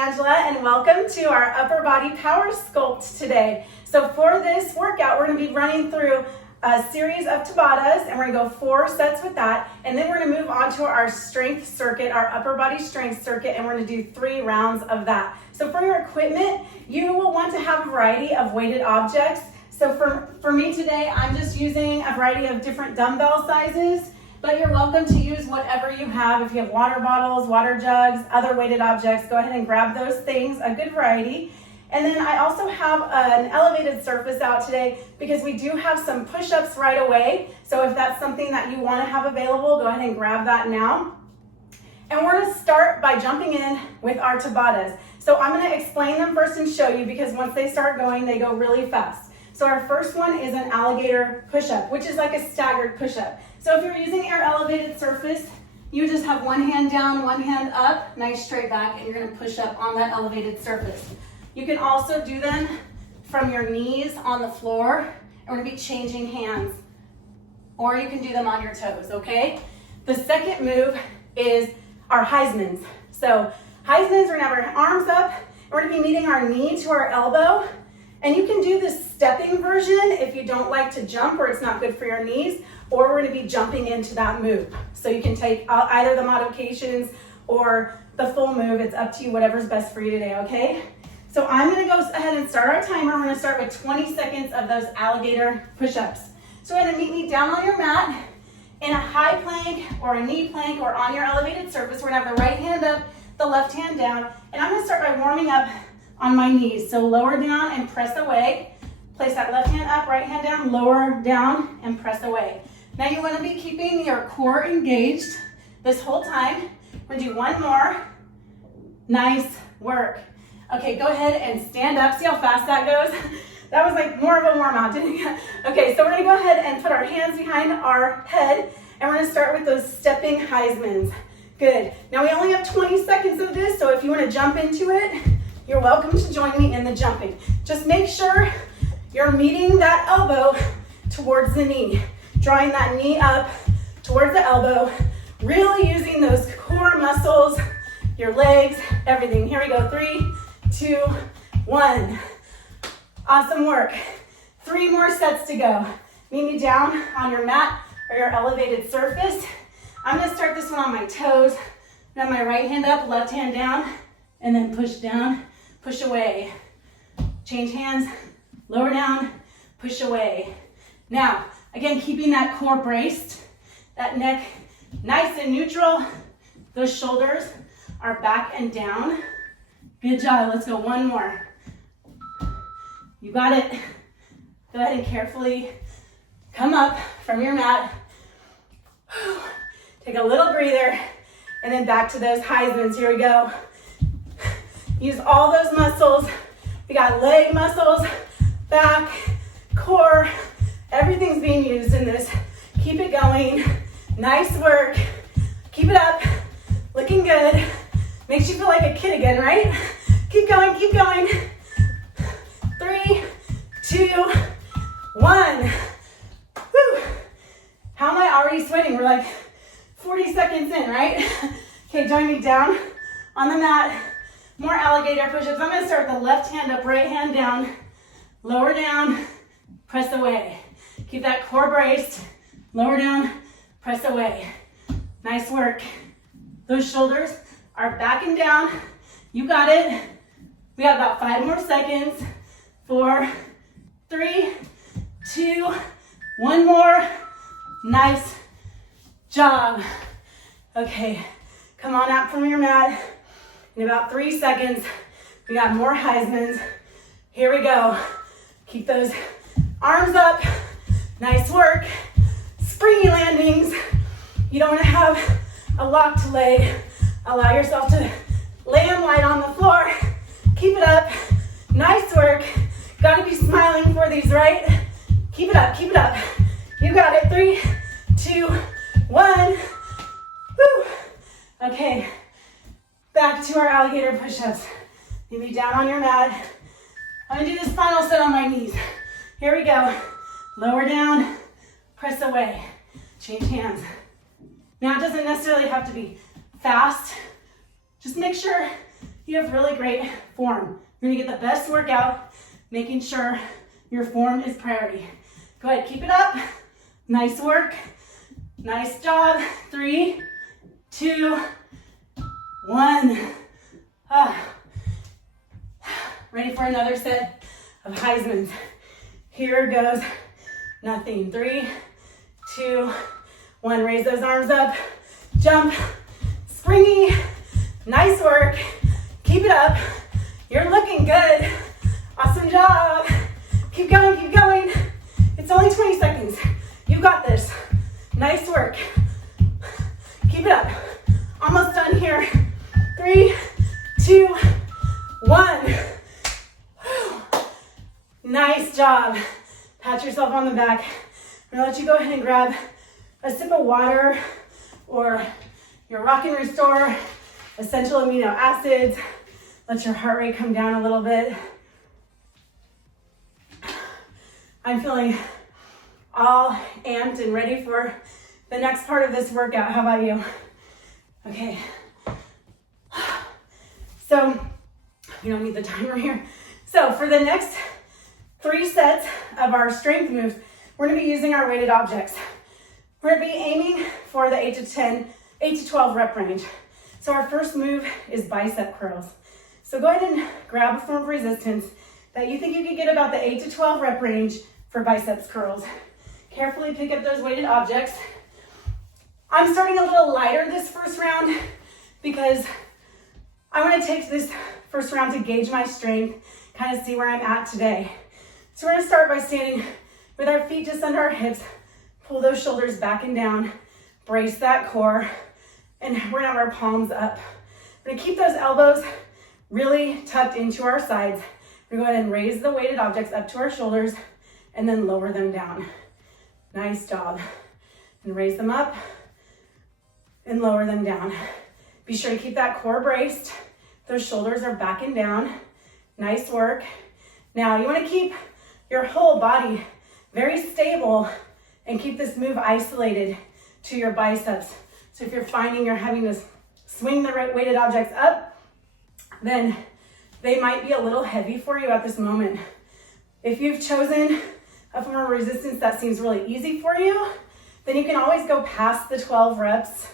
Angela, and welcome to our upper body power sculpt today. So for this workout, we're going to be running through a series of Tabatas, and we're going to go 4 sets with that, and then we're going to move on to our strength circuit, our upper body strength circuit, and we're going to do 3 rounds of that. So for your equipment, you will want to have a variety of weighted objects. So for me today, I'm just using a variety of different dumbbell sizes, but you're welcome to use whatever you have. If you have water bottles, water jugs, other weighted objects, go ahead and grab those things, a good variety. And then I also have an elevated surface out today because we do have some push-ups right away. So if that's something that you want to have available, go ahead and grab that now. And we're going to start by jumping in with our Tabatas. So I'm going to explain them first and show you because once they start going, they go really fast. So our first one is an alligator push-up, which is like a staggered push-up. So if you're using your elevated surface, you just have one hand down, one hand up, nice straight back, and you're going to push up on that elevated surface. You can also do them from your knees on the floor, and we're going to be changing hands. Or you can do them on your toes, okay? The second move is our Heismans. So Heismans, we're going to have our arms up, and we're going to be meeting our knee to our elbow. And you can do this stepping version if you don't like to jump or it's not good for your knees, or we're going to be jumping into that move. So you can take either the modifications or the full move. It's up to you, whatever's best for you today, okay? So I'm going to go ahead and start our timer. We're going to start with 20 seconds of those alligator push-ups. So you're going to meet me down on your mat in a high plank or a knee plank or on your elevated surface. We're going to have the right hand up, the left hand down, and I'm going to start by warming up on my knees. So lower down and press away. Place that left hand up, right hand down, lower down and press away. Now you want to be keeping your core engaged this whole time. We're going to do one more. Nice work. Okay, go ahead and stand up. See how fast that goes? That was like more of a warm out, didn't it? Okay, so we're going to go ahead and put our hands behind our head, and we're going to start with those stepping Heismans. Good. Now we only have 20 seconds of this, so if you want to jump into it, you're welcome to join me in the jumping. Just make sure you're meeting that elbow towards the knee, drawing that knee up towards the elbow, really using those core muscles, your legs, everything. Here we go, 3, 2, 1. Awesome work. 3 more sets to go. Meet me down on your mat or your elevated surface. I'm gonna start this one on my toes. Now my right hand up, left hand down, and then push down, push away. Change hands, lower down, push away. Now, again, keeping that core braced, that neck nice and neutral. Those shoulders are back and down. Good job, let's go one more. You got it. Go ahead and carefully come up from your mat. Take a little breather, and then back to those Heismans. Here we go. Use all those muscles. We got leg muscles, back, core, everything's being used in this. Keep it going. Nice work. Keep it up. Looking good. Makes you feel like a kid again, right? Keep going, keep going. 3, 2, 1. Whew. How am I already sweating? We're like 40 seconds in, right? Okay, join me down on the mat. More alligator push-ups. I'm going to start with the left hand up, right hand down, lower down, press away. Keep that core braced, lower down, press away. Nice work. Those shoulders are back and down. You got it. We got about 5 more seconds. 4, 3, 2, 1 more. Nice job. Okay, come on out from your mat. In about 3 seconds, we got more Heismans. Here we go. Keep those arms up. Nice work. Springy landings. You don't want to have a locked leg. Allow yourself to land wide on the floor. Keep it up. Nice work. Got to be smiling for these, right? Keep it up. Keep it up. You got it. 3, 2, 1. Woo. Okay. Back to our alligator push-ups. Maybe down on your mat. I'm gonna do this final set on my knees. Here we go. Lower down, press away. Change hands. Now it doesn't necessarily have to be fast. Just make sure you have really great form. You're gonna get the best workout, making sure your form is priority. Go ahead, keep it up. Nice work. Nice job. 3, 2, 1. Ready for another set of Heismans. Here goes nothing. 3, 2, 1. Raise those arms up. Jump. Springy. Nice work. Keep it up. You're looking good. Awesome job. Keep going, keep going. It's only 20 seconds. You got this. Nice work. Keep it up. Almost done here. 3, 2, 1. Nice job. Pat yourself on the back. I'm gonna let you go ahead and grab a sip of water or your Rock and Restore essential amino acids. Let your heart rate come down a little bit. I'm feeling all amped and ready for the next part of this workout. How about you? Okay. So, you don't need the timer here. So for the next 3 sets of our strength moves, we're gonna be using our weighted objects. We're gonna be aiming for the 8 to 12 rep range. So our first move is bicep curls. So go ahead and grab a form of resistance that you think you can get about the 8 to 12 rep range for biceps curls. Carefully pick up those weighted objects. I'm starting a little lighter this first round because I want to take this first round to gauge my strength, kind of see where I'm at today. So we're going to start by standing with our feet just under our hips, pull those shoulders back and down, brace that core, and we're going to have our palms up. We're going to keep those elbows really tucked into our sides. We're going to go ahead and raise the weighted objects up to our shoulders and then lower them down. Nice job. And raise them up and lower them down. Be sure to keep that core braced. Those shoulders are back and down. Nice work. Now you want to keep your whole body very stable and keep this move isolated to your biceps. So if you're finding you're having to swing the weighted objects up, then they might be a little heavy for you at this moment. If you've chosen a form of resistance that seems really easy for you, then you can always go past the 12 reps,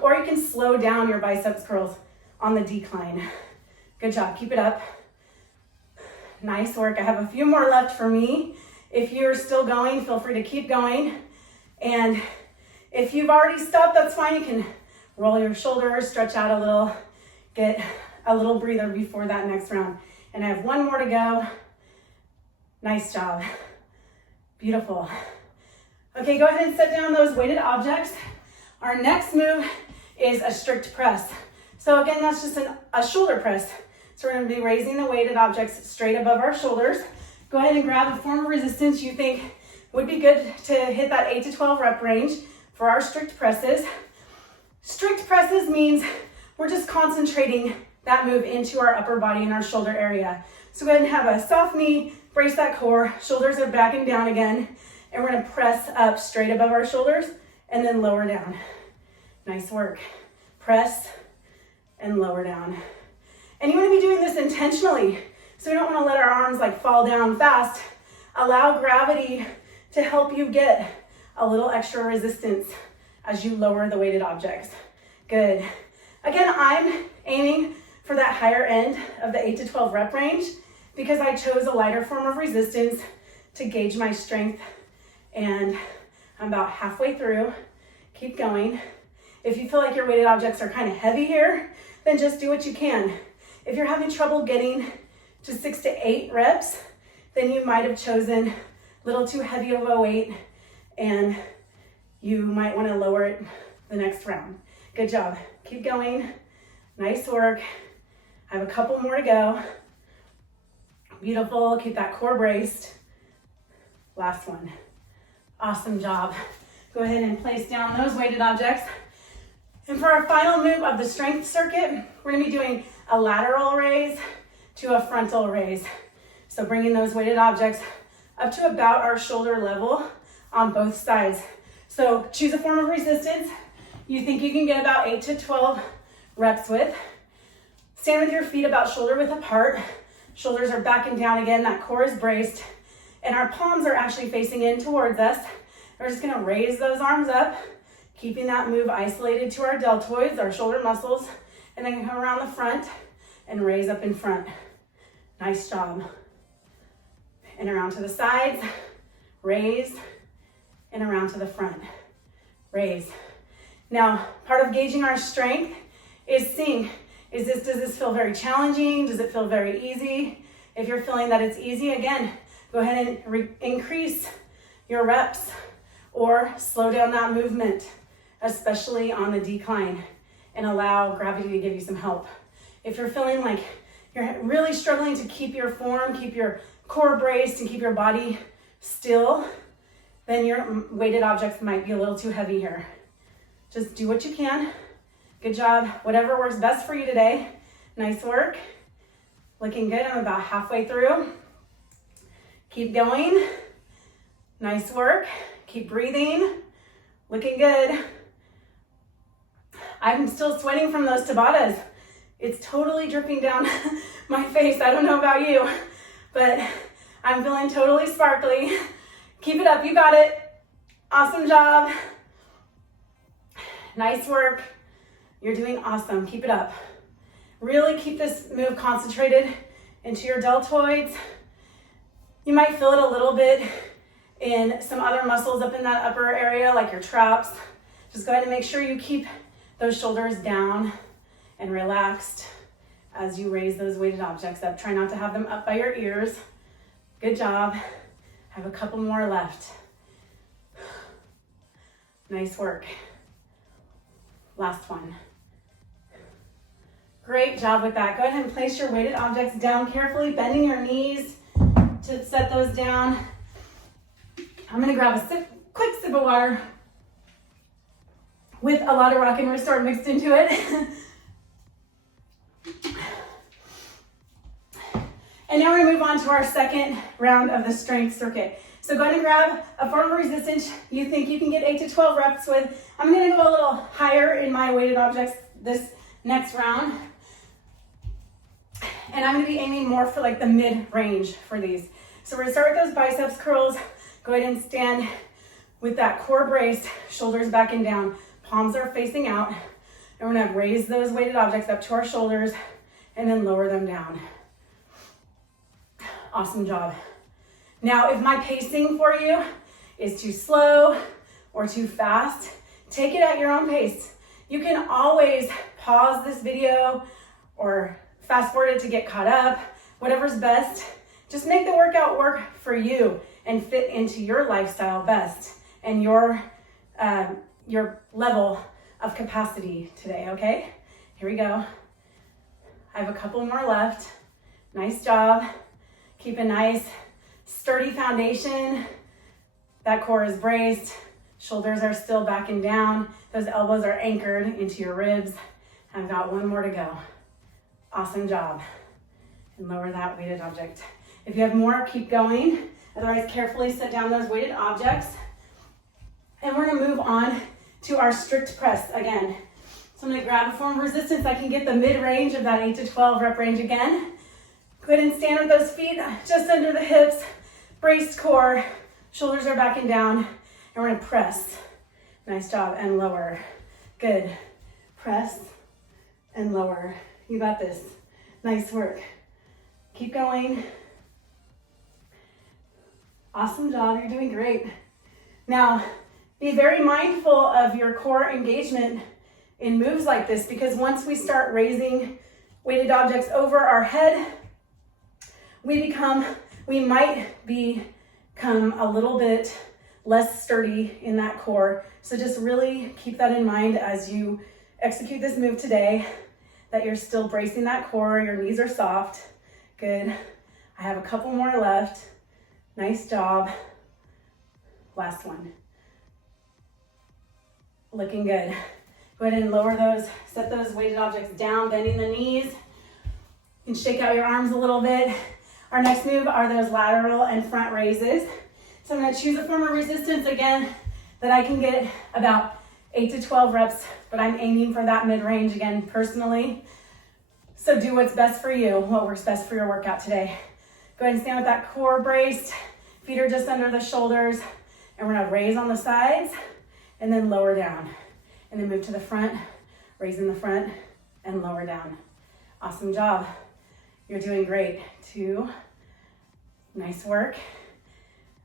or you can slow down your biceps curls on the decline. Good job, keep it up. Nice work. I have a few more left for me. If you're still going, feel free to keep going. And if you've already stopped, that's fine. You can roll your shoulders, stretch out a little, get a little breather before that next round. And I have one more to go. Nice job. Beautiful. Okay, go ahead and set down those weighted objects. Our next move is a strict press. So again, that's just a shoulder press. So we're going to be raising the weighted objects straight above our shoulders. Go ahead and grab a form of resistance you think would be good to hit that 8 to 12 rep range for our strict presses. Strict presses means we're just concentrating that move into our upper body and our shoulder area. So go ahead and have a soft knee, brace that core, shoulders are back and down again, and we're gonna press up straight above our shoulders and then lower down. Nice work. Press and lower down. And you wanna be doing this intentionally. So we don't wanna let our arms like fall down fast. Allow gravity to help you get a little extra resistance as you lower the weighted objects. Good. Again, I'm aiming for that higher end of the 8 to 12 rep range because I chose a lighter form of resistance to gauge my strength, and I'm about halfway through. Keep going. If you feel like your weighted objects are kind of heavy here, then just do what you can. If you're having trouble getting to 6 to 8 reps, then you might have chosen a little too heavy of a weight and you might want to lower it the next round. Good job. Keep going. Nice work. I have a couple more to go. Beautiful. Keep that core braced. Last one. Awesome job. Go ahead and place down those weighted objects. And for our final move of the strength circuit, we're going to be doing a lateral raise to a frontal raise. So bringing those weighted objects up to about our shoulder level on both sides. So choose a form of resistance you think you can get about 8 to 12 reps with. Stand with your feet about shoulder width apart. Shoulders are back and down again. That core is braced. And our palms are actually facing in towards us. We're just gonna raise those arms up, keeping that move isolated to our deltoids, our shoulder muscles, and then come around the front and raise up in front. Nice job. And around to the sides, raise, and around to the front, raise. Now, part of gauging our strength is seeing, does this feel very challenging? Does it feel very easy? If you're feeling that it's easy, again, go ahead and increase your reps or slow down that movement, especially on the decline, and allow gravity to give you some help. If you're feeling like you're really struggling to keep your form, keep your core braced, and keep your body still, then your weighted objects might be a little too heavy here. Just do what you can. Good job. Whatever works best for you today. Nice work. Looking good. I'm about halfway through. Keep going. Nice work. Keep breathing. Looking good. I'm still sweating from those Tabatas. It's totally dripping down my face. I don't know about you, but I'm feeling totally sparkly. Keep it up. You got it. Awesome job. Nice work. You're doing awesome. Keep it up. Really keep this move concentrated into your deltoids. You might feel it a little bit in some other muscles up in that upper area, like your traps. Just go ahead and make sure you keep those shoulders down and relaxed as you raise those weighted objects up. Try not to have them up by your ears. Good job. Have a couple more left. Nice work. Last one. Great job with that. Go ahead and place your weighted objects down carefully, bending your knees to set those down. I'm gonna grab a quick sip of water with a lot of Rock and Restore mixed into it. And now we move on to our second round of the strength circuit. So go ahead and grab a form of resistance you think you can get 8 to 12 reps with. I'm gonna go a little higher in my weighted objects this next round. And I'm gonna be aiming more for like the mid-range for these. So we're gonna start with those biceps curls. Go ahead and stand with that core braced, shoulders back and down. Palms are facing out. And we're gonna raise those weighted objects up to our shoulders and then lower them down. Awesome job. Now, if my pacing for you is too slow or too fast, take it at your own pace. You can always pause this video or fast forward it to get caught up, whatever's best. Just make the workout work for you and fit into your lifestyle best and your level of capacity today, okay? Here we go. I have a couple more left. Nice job. Keep a nice sturdy foundation. That core is braced. Shoulders are still back and down. Those elbows are anchored into your ribs. I've got one more to go. Awesome job. And lower that weighted object. If you have more, keep going. Otherwise, carefully set down those weighted objects. And we're gonna move on to our strict press again. So I'm gonna grab a form of resistance. I can get the mid-range of that 8 to 12 rep range again. Go ahead and stand with those feet just under the hips, braced core, shoulders are back and down, and we're gonna press. Nice job, and lower. Good. Press and lower. You got this. Nice work. Keep going. Awesome job, you're doing great. Now, be very mindful of your core engagement in moves like this, because once we start raising weighted objects over our head, we might become a little bit less sturdy in that core. So just really keep that in mind as you execute this move today, that you're still bracing that core, your knees are soft. Good. I have a couple more left. Nice job. Last one. Looking good. Go ahead and lower those, set those weighted objects down, bending the knees. You can shake out your arms a little bit. Our next move are those lateral and front raises. So I'm gonna choose a form of resistance again that I can get about 8 to 12 reps, but I'm aiming for that mid-range again personally. So do what's best for you, what works best for your workout today. Go ahead and stand with that core braced. Feet are just under the shoulders. And we're gonna raise on the sides and then lower down. And then move to the front, raise in the front and lower down. Awesome job. You're doing great. 2, nice work.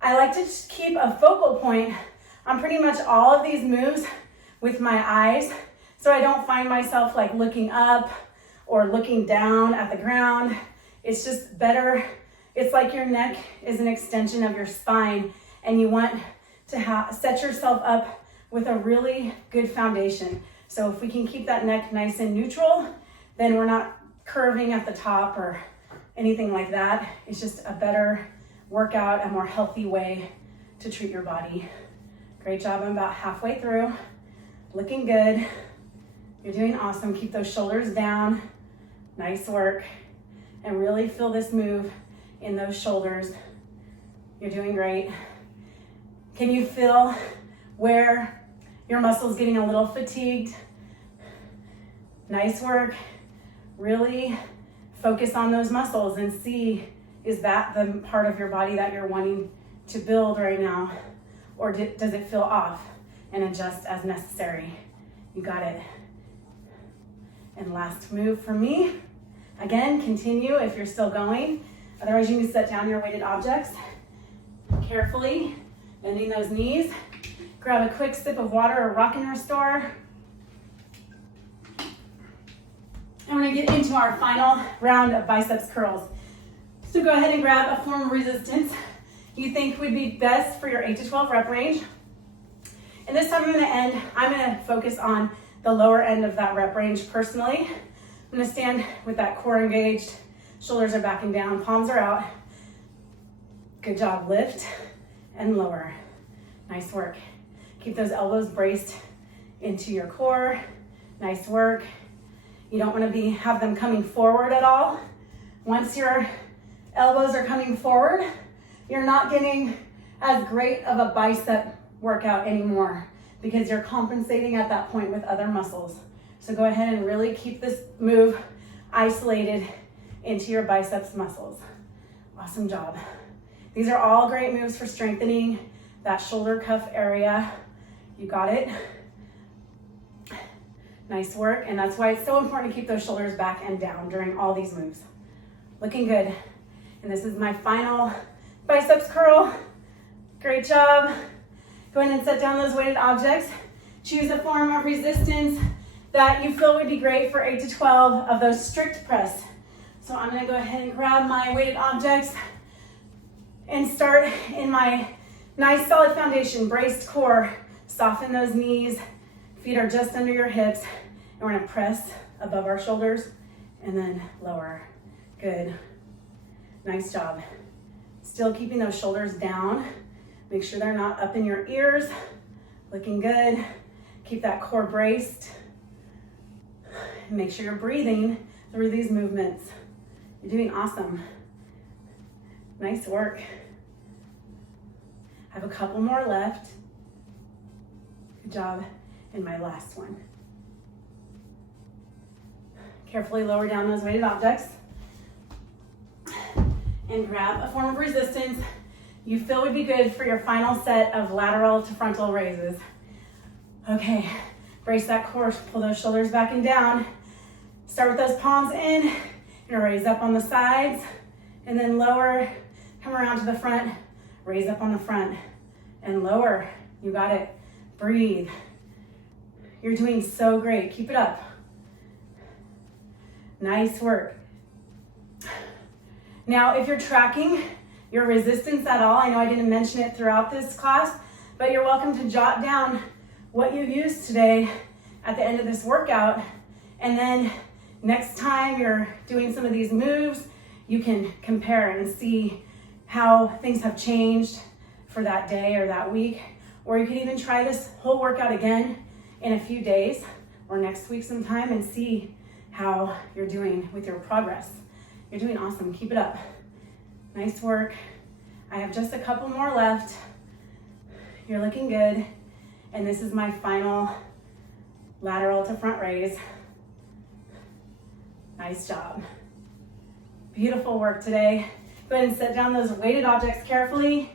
I like to just keep a focal point on pretty much all of these moves with my eyes, so I don't find myself like looking up or looking down at the ground. It's just better. It's like your neck is an extension of your spine, and you want to set yourself up with a really good foundation. So if we can keep that neck nice and neutral, then we're not curving at the top or anything like that. It's just a better workout, a more healthy way to treat your body. Great job. I'm about halfway through. Looking good. You're doing awesome. Keep those shoulders down. Nice work. And really feel this move in those shoulders. You're doing great. Can you feel where your muscles getting a little fatigued? Nice work. Really focus on those muscles and see, is that the part of your body that you're wanting to build right now? Or does it feel off? And adjust as necessary. You got it. And last move for me. Again, continue if you're still going. Otherwise, you can set down your weighted objects. Carefully, bending those knees. Grab a quick sip of water or rock and restore. And we're gonna get into our final round of biceps curls. So go ahead and grab a form of resistance you think would be best for your 8 to 12 rep range. And this time I'm gonna focus on the lower end of that rep range personally. I'm gonna stand with that core engaged, shoulders are back and down, palms are out. Good job, lift and lower. Nice work. Keep those elbows braced into your core. Nice work. You don't wanna have them coming forward at all. Once your elbows are coming forward, you're not getting as great of a bicep workout anymore because you're compensating at that point with other muscles. So go ahead and really keep this move isolated into your biceps muscles. Awesome job. These are all great moves for strengthening that shoulder cuff area. You got it. Nice work, and that's why it's so important to keep those shoulders back and down during all these moves. Looking good. And this is my final biceps curl. Great job. Go ahead and set down those weighted objects. Choose a form of resistance that you feel would be great for 8 to 12 of those strict press. So I'm gonna go ahead and grab my weighted objects and start in my nice solid foundation, braced core. Soften those knees, feet are just under your hips, and we're gonna press above our shoulders and then lower. Good, nice job. Still keeping those shoulders down. Make sure they're not up in your ears. Looking good. Keep that core braced. And make sure you're breathing through these movements. You're doing awesome. Nice work. I have a couple more left. Good job. And my last one. Carefully lower down those weighted objects. And grab a form of resistance you feel would be good for your final set of lateral to frontal raises. Okay, brace that core, pull those shoulders back and down. Start with those palms in, and raise up on the sides, and then lower, come around to the front, raise up on the front, and lower. You got it. Breathe. You're doing so great. Keep it up. Nice work. Now, if you're tracking your resistance at all, I know I didn't mention it throughout this class, but you're welcome to jot down what you used today at the end of this workout. And then next time you're doing some of these moves, you can compare and see how things have changed for that day or that week. Or you can even try this whole workout again in a few days or next week sometime and see how you're doing with your progress. You're doing awesome. Keep it up. Nice work. I have just a couple more left. You're looking good. And this is my final lateral to front raise. Nice job. Beautiful work today. Go ahead and set down those weighted objects carefully.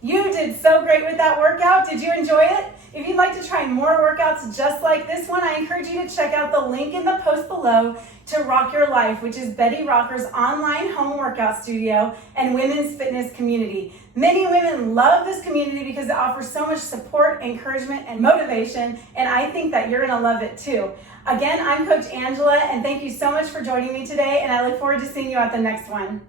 You did so great with that workout. Did you enjoy it? If you'd like to try more workouts just like this one, I encourage you to check out the link in the post below to Rock Your Life, which is Betty Rocker's online home workout studio and women's fitness community. Many women love this community because it offers so much support, encouragement, and motivation, and I think that you're gonna love it too. Again, I'm Coach Angela, and thank you so much for joining me today, and I look forward to seeing you at the next one.